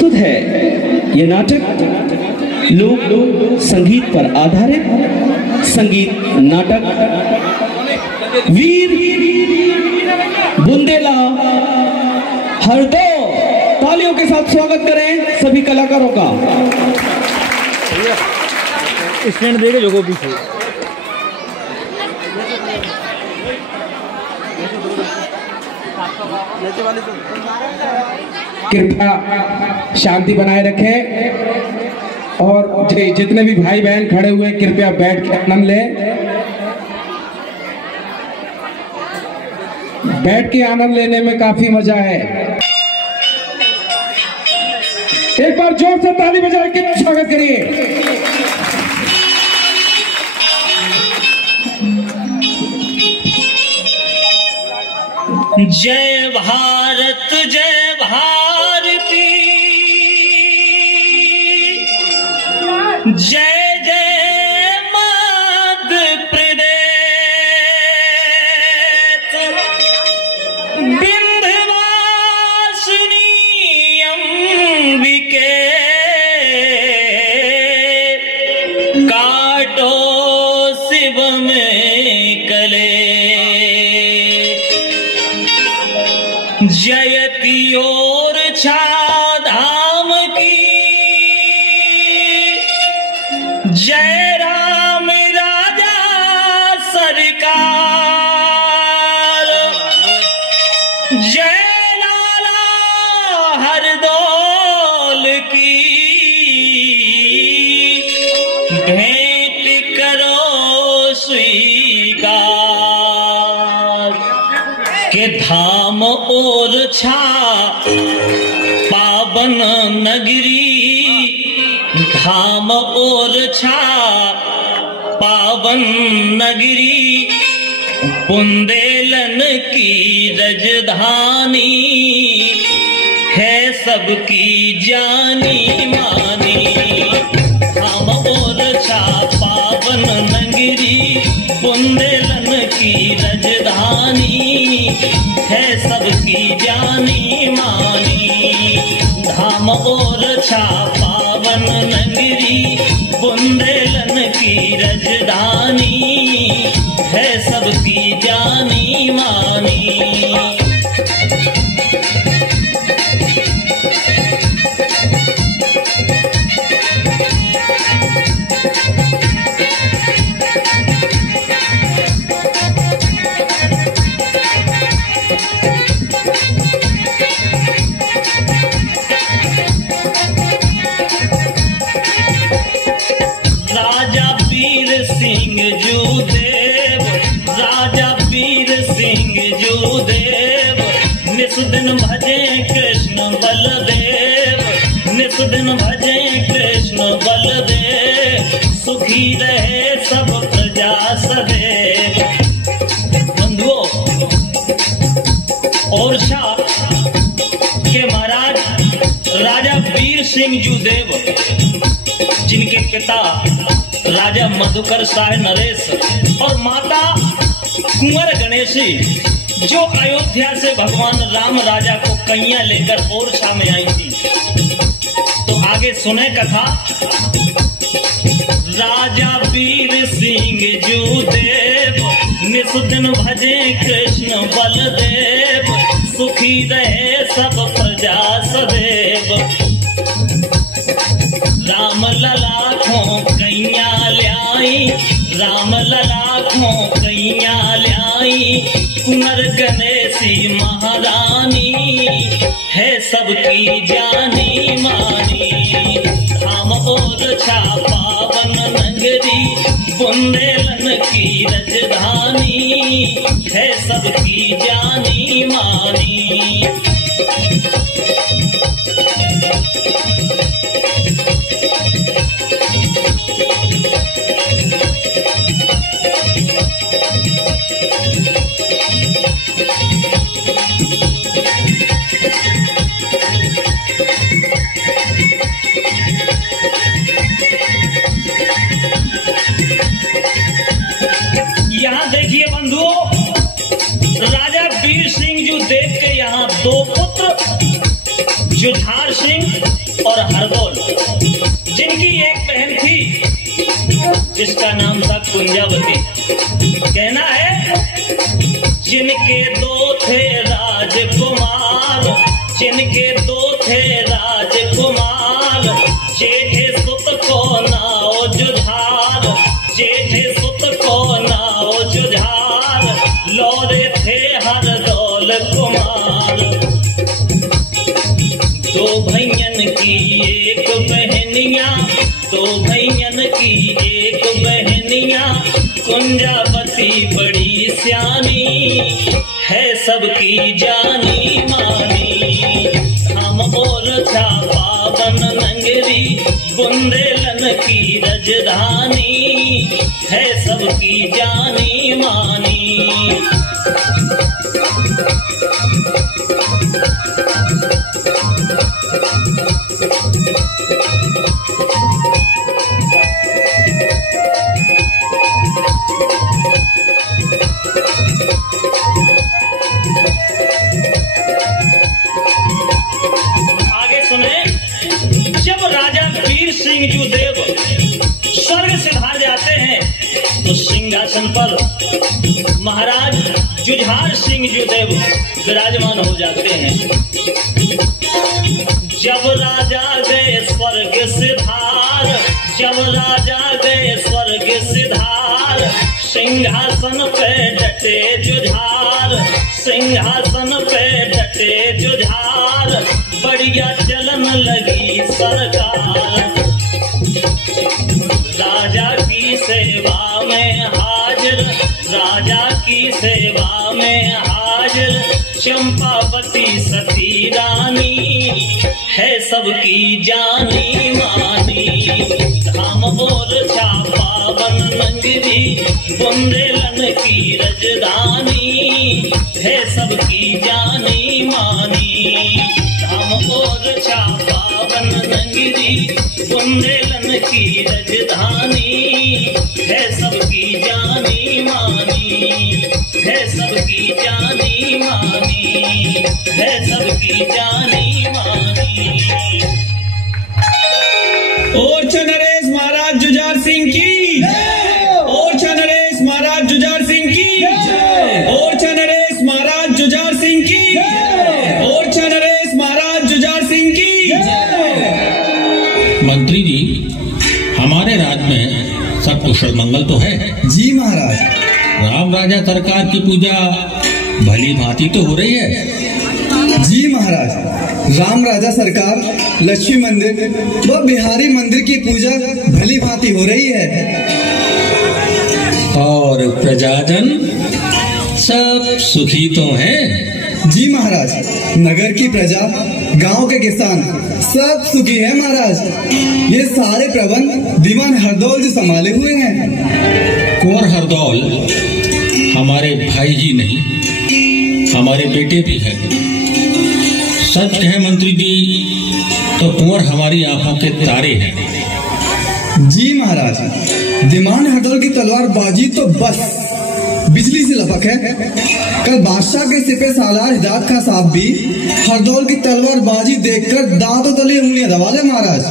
प्रस्तुत है ये नाटक लोक संगीत पर आधारित संगीत नाटक वीर बुंदेला हरदो। तालियों के साथ स्वागत करें सभी कलाकारों का। स्टैंड देके जो पीछे कृपया शांति बनाए रखें और जितने भी भाई बहन खड़े हुए कृपया बैठ के आनंद लें। बैठ के आनंद लेने में काफी मजा है। एक बार जोर से ताली बजा के स्वागत करिए। जय भारत जय भारती, जय जय मध्य प्रदेश, विंध्यवासिनी अंबिके, काटो शिव में कले, जयति और धाम की, जय राम राजा सरकार, जय लाला हरदौल की, भेंट करो स्वीकार, के धाम और पावन नगरी, धाम और पावन नगरी, बुंदेलन की राजधानी, है सबकी जानी मानी, धाम और पावन नगरी, बुंदेलन की राजधानी, है सबकी जानी मानी, धाम और पावन नगरी, बुंदेलन की राजधानी, है सबकी जानी मानी। दिन भजे कृष्ण बलदेव, नित दिन भजे कृष्ण बलदेव, सुखी रहे सब प्रजा सदैव। बंधुओं, ओरछा के महाराज राजा वीर सिंह जूदेव, जिनके पिता राजा मधुकर शाह नरेश और माता कुंवर गणेशी, जो अयोध्या से भगवान राम राजा को कैया लेकर ओरछा में आई थी। तो आगे सुने कथा। राजा वीर सिंह जूदेव, नित दिन भजे कृष्ण बलदेव, सुखी रहे सब प्रजा सदैव। राम लला को कैया ल्याई, राम लला को कैया ल्याई, कुंवर गणेशी महारानी, है सबकी जानी मानी, धाम और पावन नगरी, बुंदेलन की राजधानी, है सबकी जानी मानी। सिंह और हरदौल, जिनकी एक बहन थी जिसका नाम था कुंजावती। कहना है, जिनके दो थे राजकुमार, जिनके दो थे राजकुमार, जेठे सुत को नाओ जुझार, जेठे सुत को नाओ जुझार, लौरे थे हरदौल कुमार। दो भैयन की एक बहनिया, दो भैयन की एक बहनिया, कुंजावती बड़ी सियानी है, सबकी जानी मानी। हम और पावन नंगरी, बुंदेलन की राजधानी है, सबकी जानी मानी। आगे सुने, जब राजा वीर सिंह जू देव स्वर्ग सिधार जाते हैं तो सिंहासन पर महाराज जुझार सिंह जू देव विराजमान हो जाते हैं। जब राजा गए स्वर्ग सिधार, जब राजा गए स्वर्ग सिधार, सिंहासन पे डटे जुझार, सिंहासन पे डटे जुझार, बढ़िया चलन लगी सरकार। राजा की सेवा में हाजिर, राजा की सेवा में हाजिर, चंपावती सती रानी है, सबकी जानी मानी। धाम बोल पावन नंगरी, बुंदेलन की राजधानी है, सबकी जानी मानी। धाम बोल पावन नंगरी, बुंदेलन की राजधानी है, सबकी जानी मानी है, सबकी जानी मानी है, सबकी जानी मानी। और नरेश महाराज जुझार सिंह की, और नरेश महाराज जुझार सिंह की, और नरेश महाराज जुझार सिंह की, और नरेश महाराज जुझार सिंह की। मंत्री जी, हमारे राज्य में सब कुशल मंगल तो है? जी महाराज। राम राजा सरकार की पूजा भली भांति तो हो रही है? जी महाराज, राम राजा सरकार, लक्ष्मी मंदिर व बिहारी मंदिर की पूजा भली भांति हो रही है। और प्रजाजन सब सुखी तो हैं? जी महाराज, नगर की प्रजा, गांव के किसान सब सुखी है महाराज। ये सारे प्रबंध दीवान हरदौल जी संभाले हुए हैं। कुंवर हरदौल हमारे भाई ही नहीं, हमारे बेटे भी हैं। सच कहे मंत्री जी तो कुंवर हमारी आंखों के तारे हैं। जी महाराज, दीवान हरदौल की तलवार बाजी तो बस बिजली से लपक है। कल बादशाह के सिपह सालार हिदायत खां साहब भी हरदौल की तलवार बाजी देखकर दांतों तले उंगलियां दबा गए महाराज।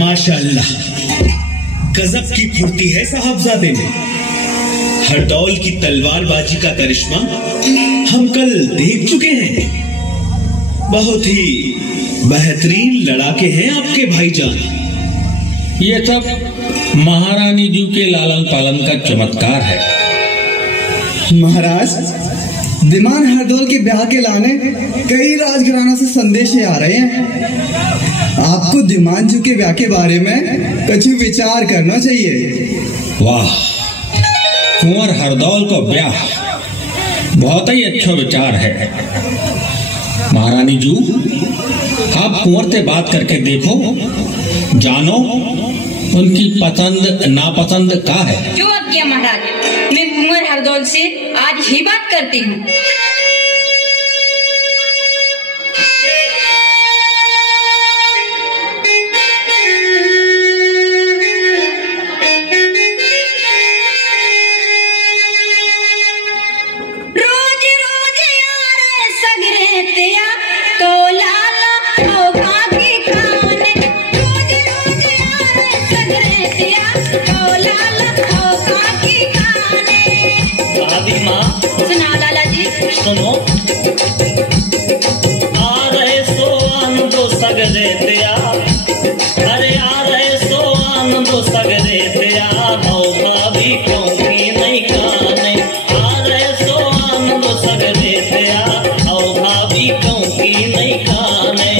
माशाअल्लाह, गजब की फुर्ती है साहबजादे में। हरदौल की तलवारबाजी का करिश्मा हम कल देख चुके हैं। बहुत ही बेहतरीन लड़ाके हैं आपके भाईजान। ये सब महारानी जी के लालन पालन का चमत्कार है। महाराज, दीवान हरदौल के ब्याह के लाने कई राजघराना से संदेश आ रहे हैं। आपको दीवान जी के ब्याह के बारे में कुछ विचार करना चाहिए। वाह, कुंवर हरदौल को ब्याह बहुत ही अच्छा विचार है। महारानी जी, आप कुंवर से बात करके देखो, जानो उनकी पसंद नापसंद क्या है। जो आज्ञा महाराज, मैं कुंवर हरदौल से आज ही बात करती हूँ। रोज रोज यार सगरे तेया तो लाला सुनो आ रहे सो आनंदो सगरे दिया, अरे आ रहे सो आनंदो सगरे दिया, नौ भाभी क्योंकि नहीं काने, आ रहे सो आनंदो सगरे दिया, नौ भाभी क्योंकि नहीं काने।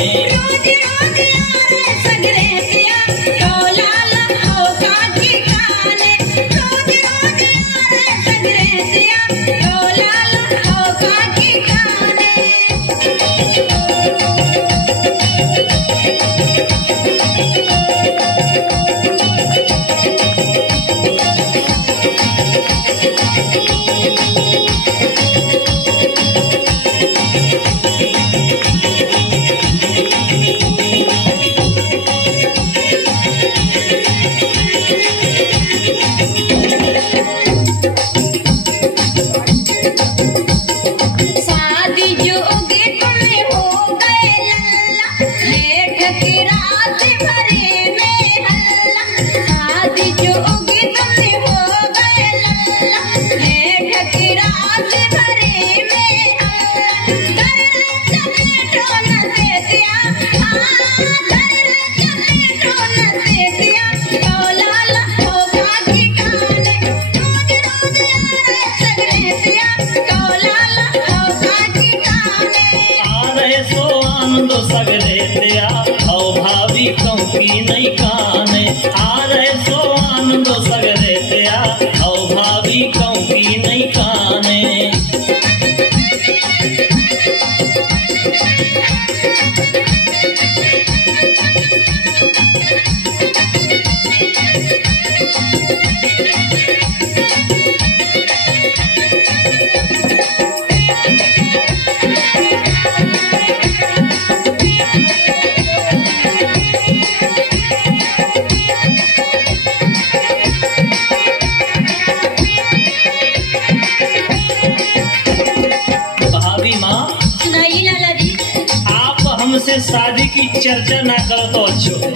शादी की चर्चा ना करो तो अच्छो है।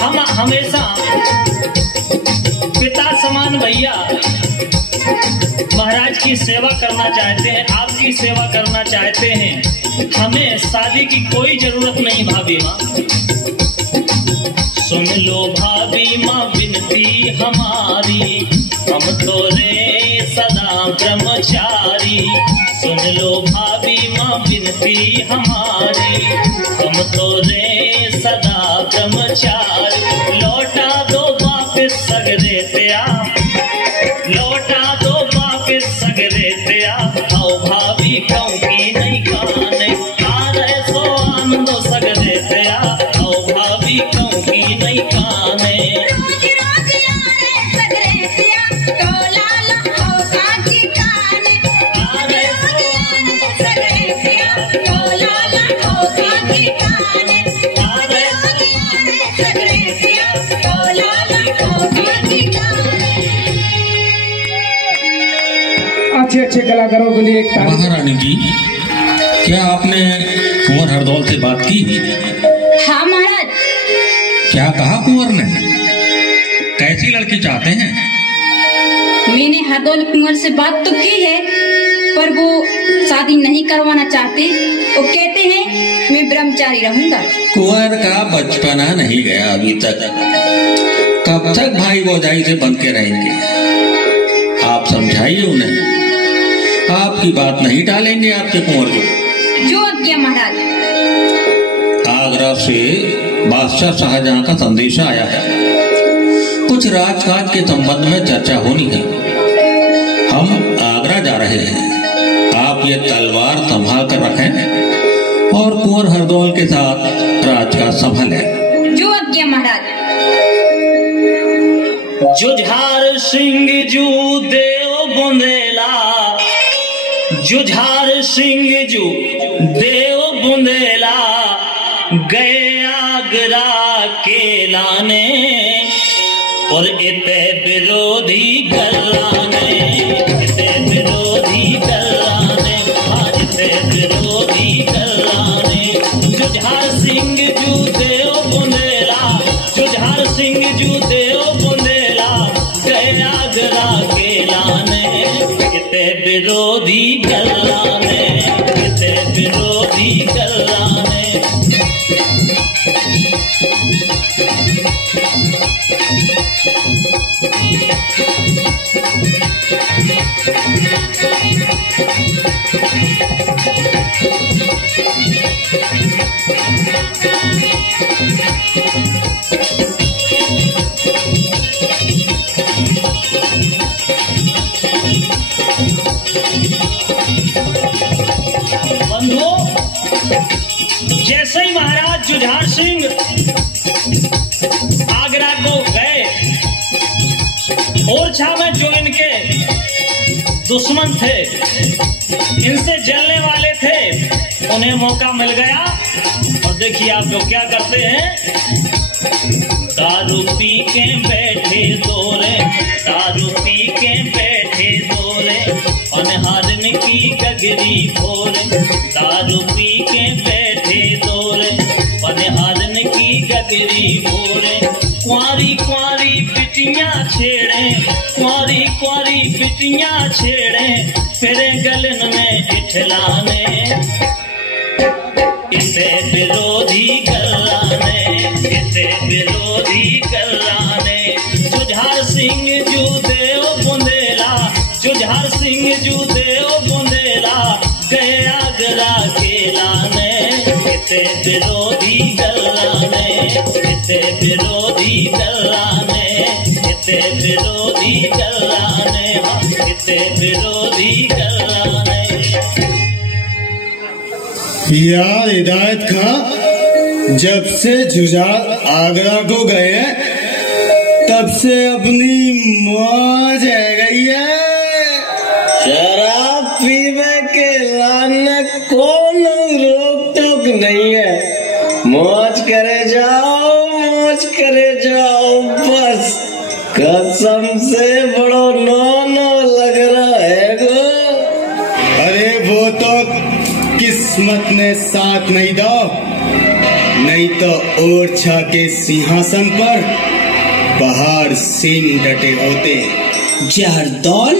हम हमेशा पिता समान भैया महाराज की सेवा करना चाहते हैं, आपकी सेवा करना चाहते हैं। हमें शादी की कोई जरूरत नहीं भाभी माँ। सुन लो भाभी माँ विनती हमारी, हम तो रे सदा ब्रह्मचारी। सुन लो भाभी माँ विनती हमारी, हम तो रे सदा ब्रह्मचारी। लौटा दो वापिस सगरे दिया, लौटा दो वापिस सगरे दिया, आओ भाभी क्योंकि नहीं काने, आ रहे सो आनंदो सगरे दिया, आओ भाभी क्योंकि नहीं काने। अच्छे अच्छे कलाकारों के लिए एक महारानी जी, क्या आपने कुंवर हरदौल से बात की? हाँ महाराज। क्या कहा कुंवर ने? कैसी लड़की चाहते हैं? मैंने हरदौल कुंवर से बात तो की है, पर वो शादी नहीं करवाना चाहते। वो कहते हैं मैं ब्रह्मचारी रहूंगा। कुंवर का बचपना नहीं गया अभी तक, कब तक भाई भौजाई से बंध के रहेंगे? आप समझाइए उन्हें, आपकी बात नहीं टालेंगे आपके कुंवर जो आज्ञा महाराज। आगरा से बादशाह शाहजहां का संदेशा आया है, कुछ राजकाज के संबंध में चर्चा होनी है। हम आगरा जा रहे हैं, आप ये तलवार संभाल कर रखें और कुंवर हरदौल के साथ राजकाज संभालें। जो आज्ञा महाराज। जुझार सिंह जू देव बुंदेला, जुझार सिंह जू देव बुंदेला, गए आगरा के लाने और इते विरोधी गलाने, इते विरोधी गलाने, आज इते विरोधी गलाने। जुझार सिंह जू देव बुंदेला, जुझार सिंह जू देव बुंदेला, गए आगरा के लाने, इते विरोधी गल्लाने, किते विरोधी गल्लाने। बंधुओं, जैसे ही महाराज जुझार सिंह आगरा को गए, ओरछा में जो इनके दुश्मन थे, इनसे जलने वाले थे, उन्हें मौका मिल गया। और देखिए आप लोग क्या करते हैं, दारू पी के बैठे दोरे, दारू पी के बैठे दोरे, अनहारन की गगरी भोरे, दारू पी के बैठे दोरे, अनहारन की गगरी भोरे। कुंवारी कुंवारी पिटियां छेड़े, कुंवारी कुंवारी पिटियां छेड़े, फिरे गलन में इठलाने, इसे विरोधी गल्लाने, इसे विरोधी गल्लाने। जुझार सिंह जू देव बुंदेला, जुझार सिंह जू देव बुंदेला, गए आगरा खेलाने, इसे विरोधी गल्लाने, इसे विरोधी गल्लाने, इसे विरोधी गल्लाने, इसे विरोधी गल्लाने। यार हिदायत खां, जब से जुझार आगरा को गए हैं, तब से अपनी मौज है गई है। शराब पीने के लाने कौन रोक टोक नहीं है, मौज करे जाओ बस। कसम से बड़ो नो लग रहा है गो। अरे वो तो किस्मत ने साथ नहीं दो, नहीं तो ओरछा के सिंहासन पर बहार सिंह डटे होते। जरदौल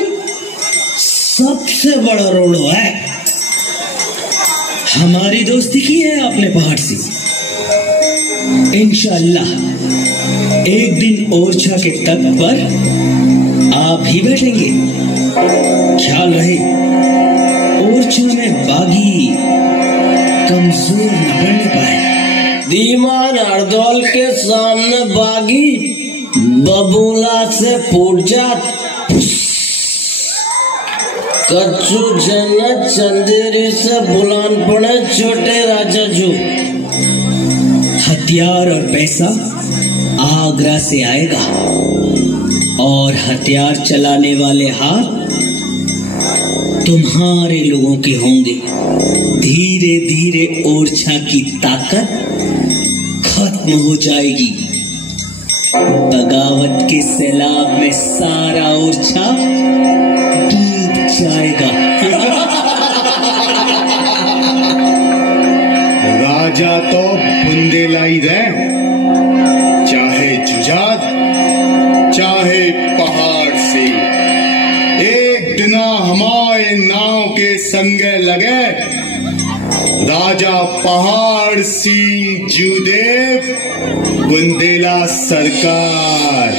सबसे बड़ा रोड़ो है, हमारी दोस्ती की है आपने पहाड़ से। इंशाअल्लाह एक दिन ओरछा के तट पर आप ही बैठेंगे। ख्याल रहे ओरछा में बागी कमजोर न पड़ने पाए। दीवान हरदौल के सामने बागी बबूला से फूट जात, कच्चू जन्नत चंदेरी से बुलान पड़े छोटे राजा जू। हथियार और पैसा आगरा से आएगा और हथियार चलाने वाले हाथ तुम्हारे लोगों के होंगे। धीरे धीरे ओरछा की ताकत खत्म हो जाएगी। बगावत के सैलाब में सारा ओरछा डूब जाएगा। राजा तो बुंदेला ही रहे, चाहे जुझार चाहे पहाड़ से। एक दिना हमारे नाव के संगे लगे राजा पहाड़ सिंह जूदेव बुंदेला सरकार।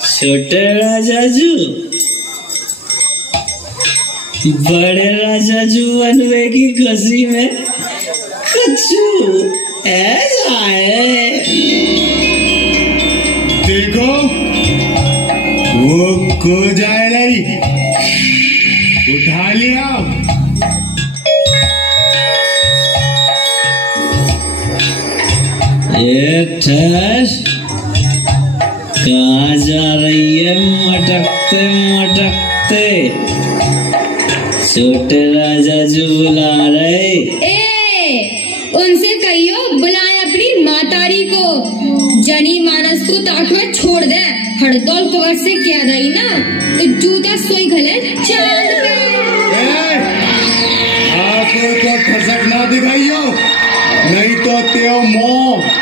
छोटे राजा जू, बड़े राजा जू बनने की खुशी में कच्चू आए। देखो वो को जाए नहीं, उठा लिया। कहाँ जा रही है मटकते मटकते? छोटे राजा जी बुला रहे। उनसे कहियो बुलाए अपनी मातारी को। जनी मानस को ताक में छोड़ दे। हड़दौल कुंवर से क्या रही ना तो जूता सोई घले चांद पे। आंखों को खसक ना दिखाइयो, नहीं तो त्यो मुंह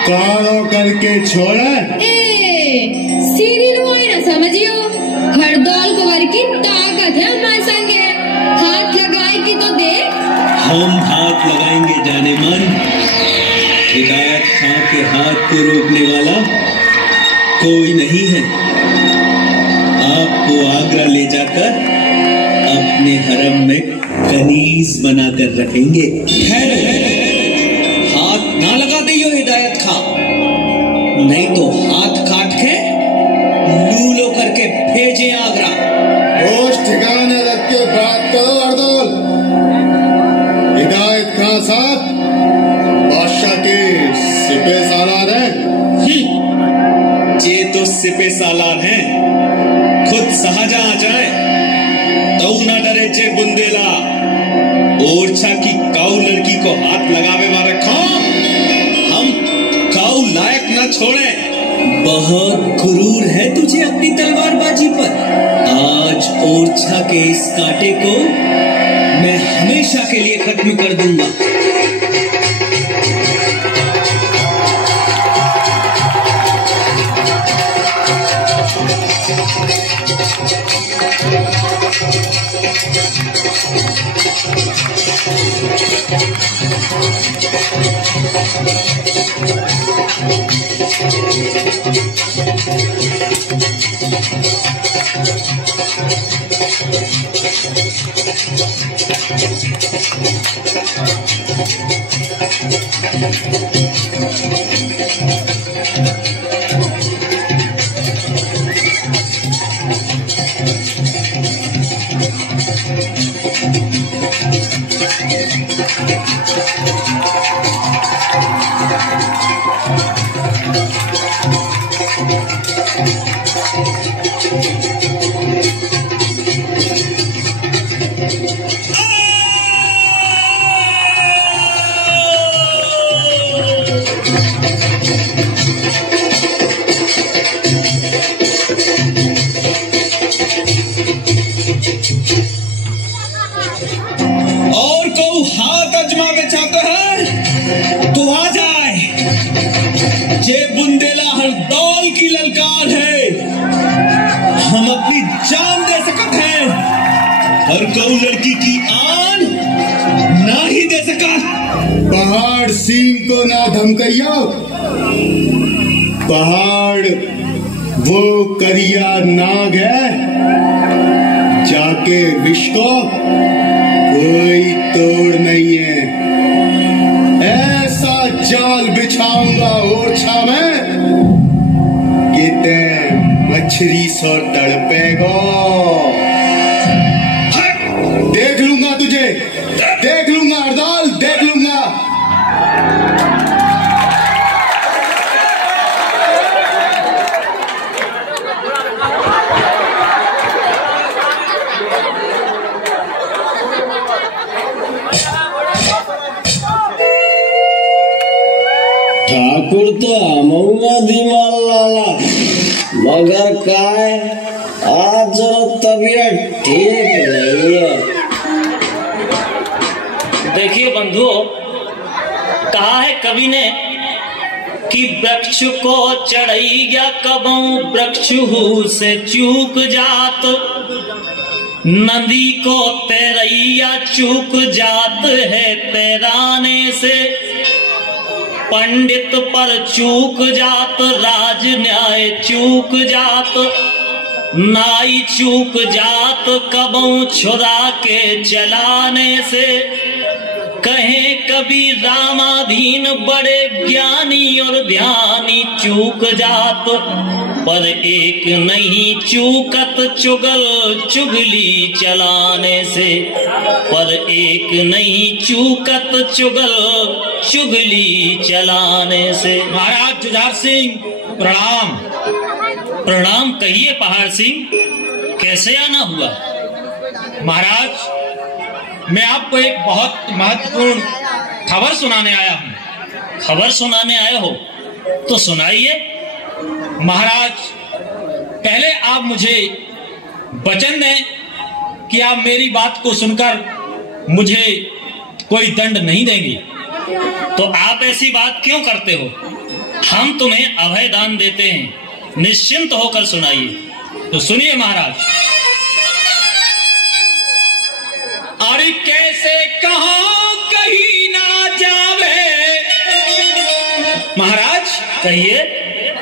कारो करके छोड़े। सीधी रुआई ना समझियो। हड़दौल कुंवर की ताक ताकत है हमारे संगे, हाथ लगाए कि तो देख। हम हाथ लगाएंगे जाने मन, हिदायत खां के हाथ को रोकने वाला कोई नहीं है। आपको आगरा ले जाकर अपने हरम में कनीज बनाकर रखेंगे। हाथ ना लगा दियो हिदायत खां, नहीं तो हाथ काट के लूलो करके भेजे आगरा। होश ठिकाने रख के बात करो हरदौल। हिदायत खां साहब बादशाह के सिपे सालार हैं। ये तो सिपे सालार हैं, खुद शाहजहां जाए तो न डरे जे बुंदेला ओरछा की काऊ लड़की को हाथ लगावे मारे खो हम काऊ लायक न छोड़े। बहुत गुरूर है तुझे अपनी तलवारबाजी पर। आज ओरछा के इस कांटे को मैं हमेशा के लिए खत्म कर दूंगा। और को हाथ अजमावे चाहते हैं तो आ जाए। जे बुंदेला हरदौल की ललकार है, हम अपनी जान दे सकते हैं, और कौ लड़की की आन ना ही दे सका। पहाड़ सिंह को ना धमकइयो। पहाड़ वो करिया नाग है, जाके विष को कोई तोड़ नहीं है। ऐसा जाल बिछाऊंगा ओरछा में कि ते मछली सो तड़पेगा। देख लूंगा तुझे, देख लूंगा हरदौल, देख लूंगा। ठाकुर तो हमऊंगा दीवाल लाला, मगर काय आज जरा तबीयत ठीक नहीं है। देखिए बंधुओं, कहा है कवि ने कि वृक्ष को चढ़ैया कबों वृक्ष से चूक जात, नदी को तैरैया चूक जात है तैराने से। पंडित पर चूक जात राज न्याय चूक जात, नाई चूक जात कबों छुरा के चलाने से। कहे कभी रामाधीन बड़े ज्ञानी और ध्यानी चूक जात, पर एक नहीं चूकत चुगल चुगली चलाने से। पर एक नहीं चूकत चुगल चुगली चलाने से। महाराज जुझार सिंह प्रणाम। प्रणाम कहिए पहाड़ सिंह, कैसे आना हुआ? महाराज, मैं आपको एक बहुत महत्वपूर्ण खबर सुनाने आया हूँ। खबर सुनाने आए हो तो सुनाइए। महाराज, पहले आप मुझे वचन दें कि आप मेरी बात को सुनकर मुझे कोई दंड नहीं देंगे। तो आप ऐसी बात क्यों करते हो? हम तुम्हें अभय दान देते हैं, निश्चिंत होकर सुनाइए। तो सुनिए महाराज। अरे कैसे कहाँ कहीं ना जावे महाराज, कहिए।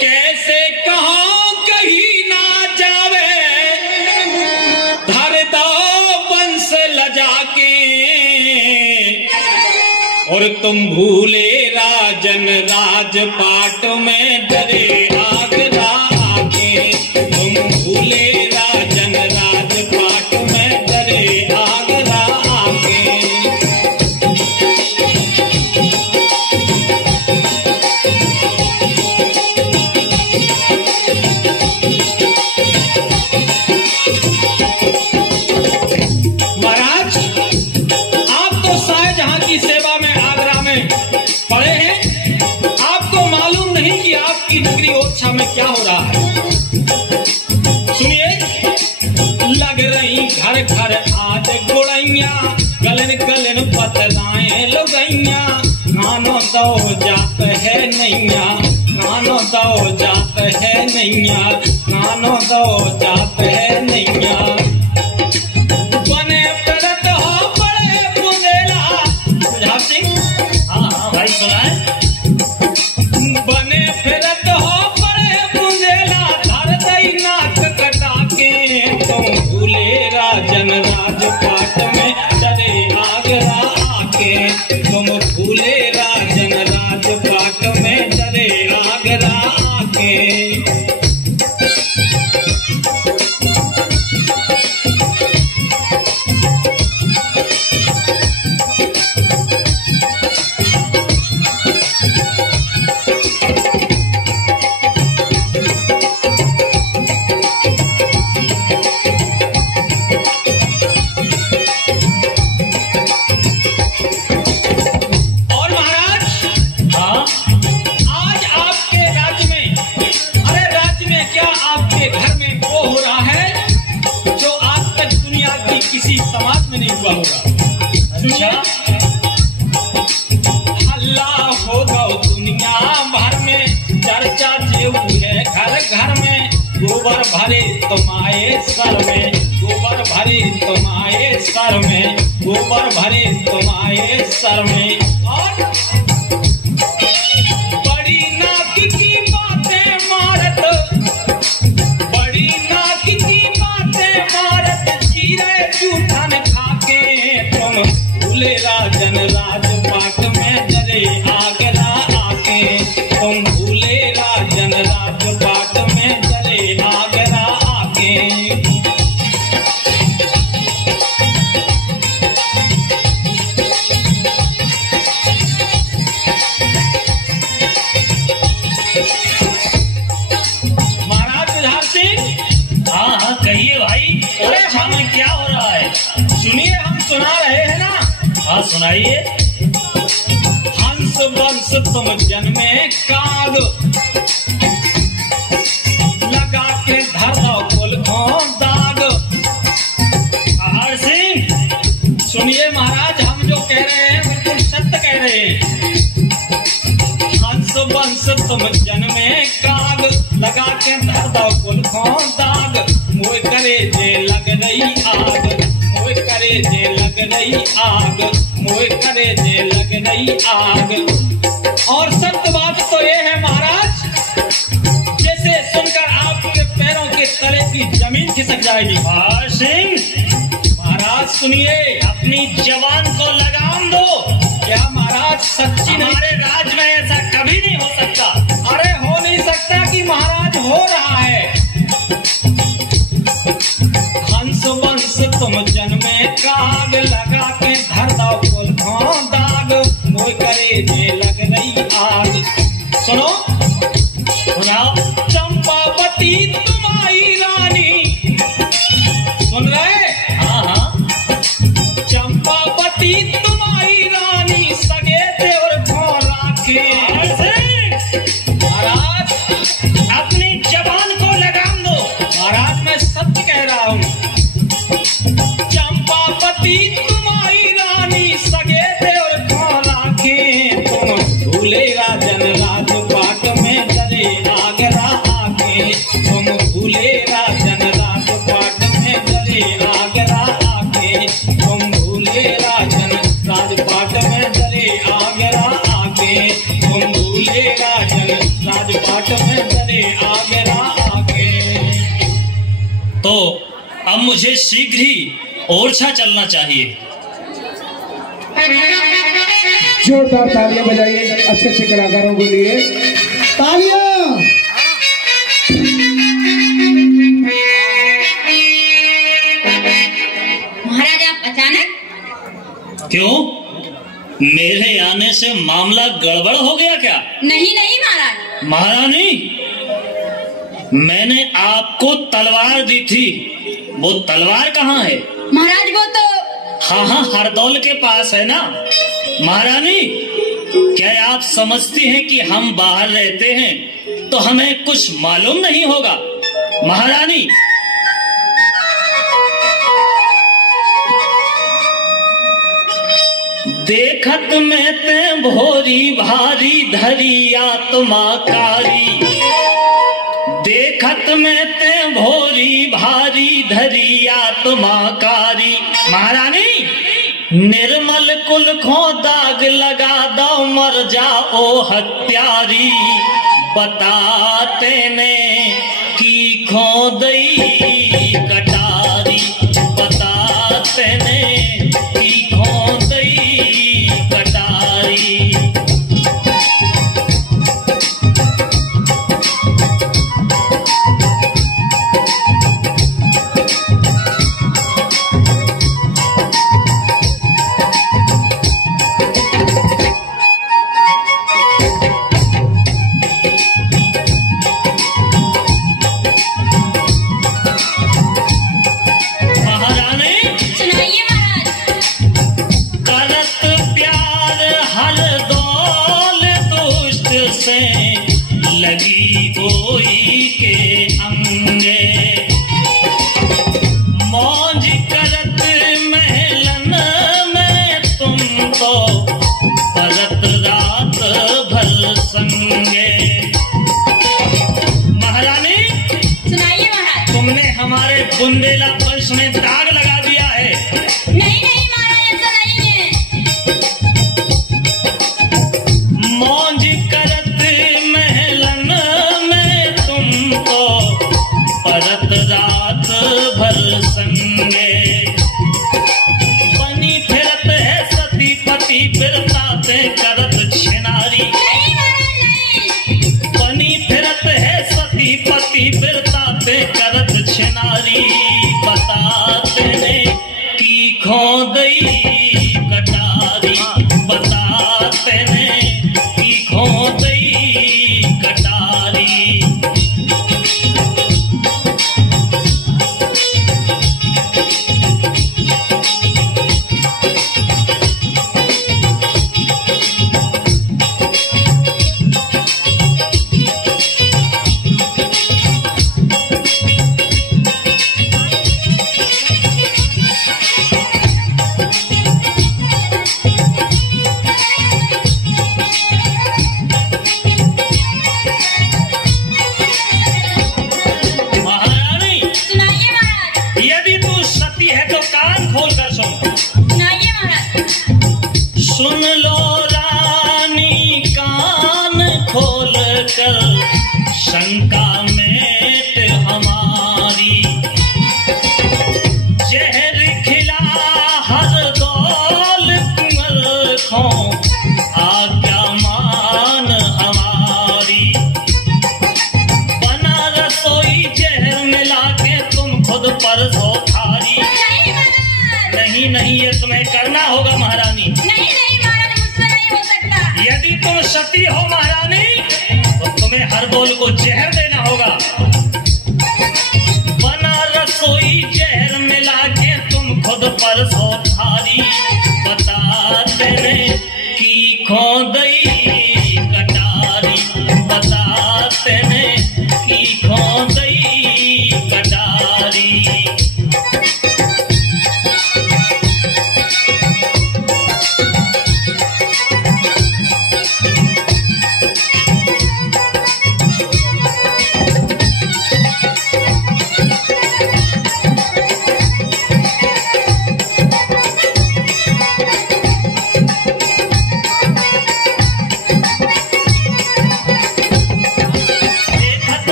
कैसे कहाँ कहीं ना जावे, धर दो बंस लजा के, और तुम भूले राजन राजपाट में डरे आगरा आके, तुम भूले राजन राजपाट में डरे आगरा आके। महाराज, आप तो शाहजहां की सेवा में आगरा में पड़े हैं, आपको मालूम नहीं कि आपकी नगरी ओरछा में क्या हो रहा है। सुनिए, लग रही घर घर आज गुड़ैया, गलन गलन पतलाएं लुगैया, कानों दो जात है नैया, कानों दो जात है नैया, कानों दो जात है नैया। बने परत हो बड़े बुंदेला, सुझाव सिंह। हाँ भाई सुनाए। बने फिरत हो बड़े बुंदेला, धर दई नाक कटा के, तुम भूले राजन राजपाट में डरे आगरा आके, तुम भूले राजन राजपाट में डरे आगरा आके। और महाराज, हाँ आज आपके राज्य में, अरे राज्य में क्या आपके घर में वो हो रहा है जो आज तक दुनिया की किसी समाज में नहीं हुआ होगा। अच्छा। हल्ला होगा दुनिया भर में, चर्चा जेऊ है घर घर में, गोबर भरे तुम्हारे सर में, गोबर भरे तुम्हारे सर में, गोबर भरे तुम्हारे सर में। और बड़ी नाक की बातें मारत, बड़ी नाक की बातें मारत, चीरे जूठन खाके, तुम भूले राजन राजपाट में डरे आगरा आके, तुम भूले राजन राजपाट में डरे आगरा आके। महाराज जुझार सिंह, हाँ हाँ कहिए भाई, ओरछा में क्या हो रहा है? सुनिए, हम सुना रहे हैं ना। हाँ सुनाइए। हंस वंश तुम जन्मे काग, लगा के धर दो कुल को दाग। आहार सिंह, सुनिए महाराज, हम जो कह रहे हैं बिल्कुल सत्य कह रहे हैं। हंस वंश तुम जन्मे काग, लगा के धर दो कुल को दाग। मोह करे जे लग रही आग, मोह करे जे लग रही आग, मोह करे जे लग रही आग। और सत्य बात तो ये है महाराज, जैसे सुनकर आपके पैरों के तले की जमीन खिसक जाएगी। आहार सिंह, महाराज सुनिए, अपनी जवान को लगाम दो। क्या महाराज सच्ची नहीं? हमारे राज में ऐसा कभी नहीं हो सकता। अरे हो नहीं सकता कि महाराज हो रहा है। हंस वंश तुम जन्मे काग, लगा के धर दो कुल को दाग। मोह करे जे लग रही आग। सुनो, सुनाओ। चंपावती तुम्हारी रानी, सुन रहे? हाँ हाँ। चंपावती तुम्हारी रानी, सगे थे और खो राखे। आहार सिंह, महाराज, अपनी जवान को लगाम दो। महाराज मैं सत्य कह रहा हूँ। चंपावती तुम्हारी रानी, सगे थे और खो राखे। तुम भूले राजन राजपाट में डरे आगरा आके, तुम भूले राजन राजपाट में डरे आगरा आके, तुम भूले आगे, तुम भूले राजन राजपाट में बने आगरा आगे। तो अब मुझे शीघ्र ही ओरछा चलना चाहिए। जोरदार तालियां बजाइए अच्छे अच्छे कलाकारों के लिए। तालियां। महाराज आप अचानक? क्यों, मेरे आने से मामला गड़बड़ हो गया क्या? नहीं नहीं महाराज। महारानी, मैंने आपको तलवार दी थी, वो तलवार कहाँ है? महाराज वो तो हाँ हाँ, हरदौल के पास है ना। महारानी, क्या आप समझती हैं कि हम बाहर रहते हैं तो हमें कुछ मालूम नहीं होगा? महारानी, देखत में ते भोरी भारी धरी आत्मा कारी, देखत में ते भोरी भारी धरी आत्मा कारी। महारानी, निर्मल कुल खो दाग लगा दो मर जाओ हत्यारी, बताते ने की खो दई कटारी, बताते ने की खो दई कटारी। बुंदेला वंश में दाग लगा दिया है। नहीं नहीं महाराज, ऐसा नहीं है। मौज करत महलन में तुमको परत रात भर संगे, बनी फिरत है सती पति फिरता से करत छिनारी, बनी फिरत है सती पति फिरता से करत छिनारी, बताते ने की खो दई कटारी, बताते ने की खो दई कटारी। सुन लो रानी कान खोल कर शंका मेट हमारी, जहर खिला हर दौल कुंवर खो आज्ञा मान हमारी, बना रसोई जहर मिला के तुम खुद पर सो खारी। नहीं नहीं, ये तुम्हें करना होगा महारानी। नहीं नहीं महाराज, मुझसे नहीं हो सकता। यदि तुम सती हो महारानी तो तुम्हें हरदौल को जहर देना होगा, बना रसोई जहर मिला के तुम खुद पर सो थारी, बताते ने की खो दई कटारी, बताते ने की खो दई कटारी।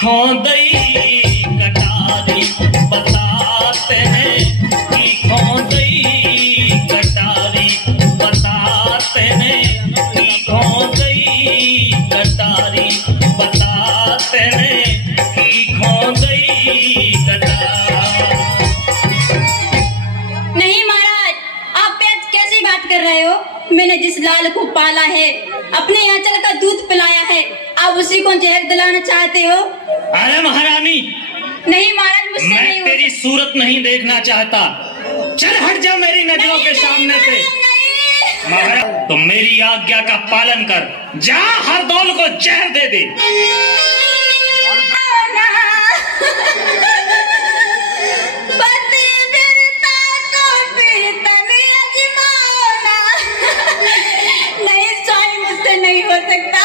खोदई कटारी बताते हैं कि खोदई कटारी बताते हैं कि खोदई कटारी बताते हैं कि खोदई कटारी। नहीं महाराज, आप कैसी बात कर रहे हो? मैंने जिस लाल को पाला है, अपने आंचल का दूध पिलाया है, आप उसी को जहर दिलाना चाहते हो? अरे महारानी, नहीं महाराज, मुझसे मैं नहीं तेरी सूरत नहीं देखना चाहता। चल हट जा मेरी नजरों के सामने से। महाराज, तुम मेरी आज्ञा का पालन कर, जा हरदौल को जहर दे दे। नहीं हो सकता।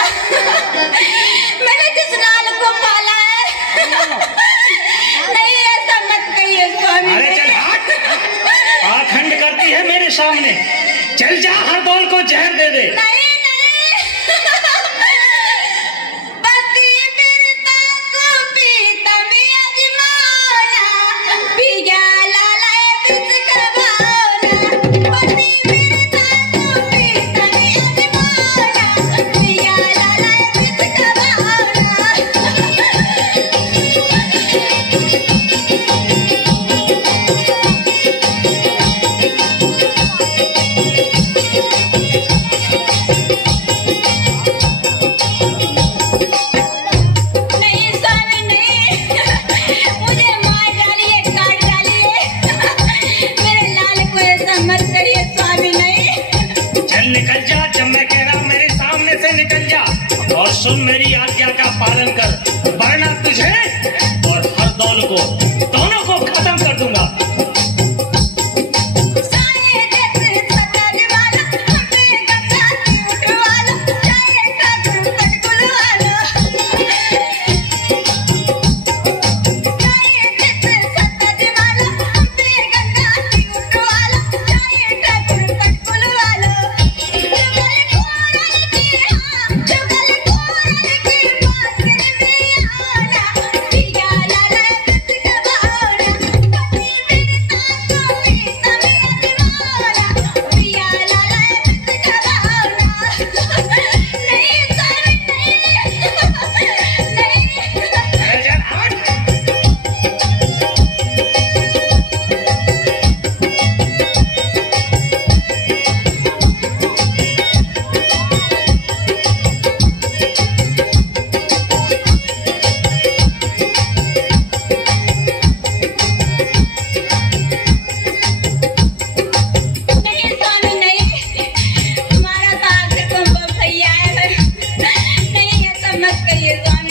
मैंने जिस लाल को पाला है, नहीं ऐसा मत कहिए स्वामी। अरे चल हट, पाखंड करती है मेरे सामने। चल जा हरदौल को जहर दे दे। नहीं पति बिरता को पीता में अजमाना, पिया लाला बिच करवाना। पति बिरता को पीता में अजमाना, पिया लाला बिच करवाना। नहीं स्वामी नहीं, मुझे मार डालिए, काट डालिए, मेरे लाल को ऐसा मत करिए स्वामी। नहीं चल निकल जा, जब मैं कह रहा हूं मेरे सामने से निकल जा और सुन मेरी आज्ञा का पालन कर, वरना तुझे और हरदौल को दोनों को खत्म कर दूंगा।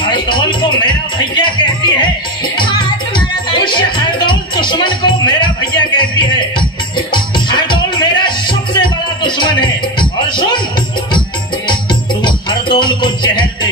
हरदौल को मेरा भैया कहती है। हाँ तुम्हारा भाई। उस हरदौल दुश्मन को मेरा भैया कहती है। हरदौल मेरा सबसे बड़ा दुश्मन है। और सुन, तू हरदौल को जहर दे।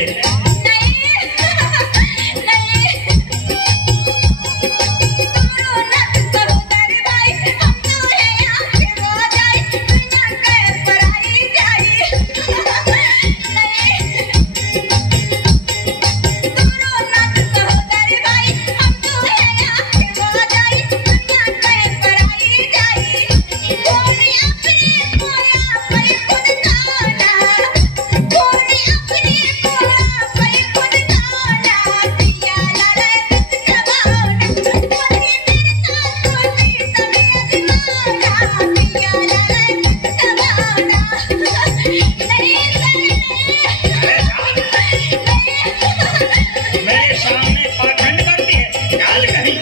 मेरे सामने पाखंड करती है, डाल कहीं।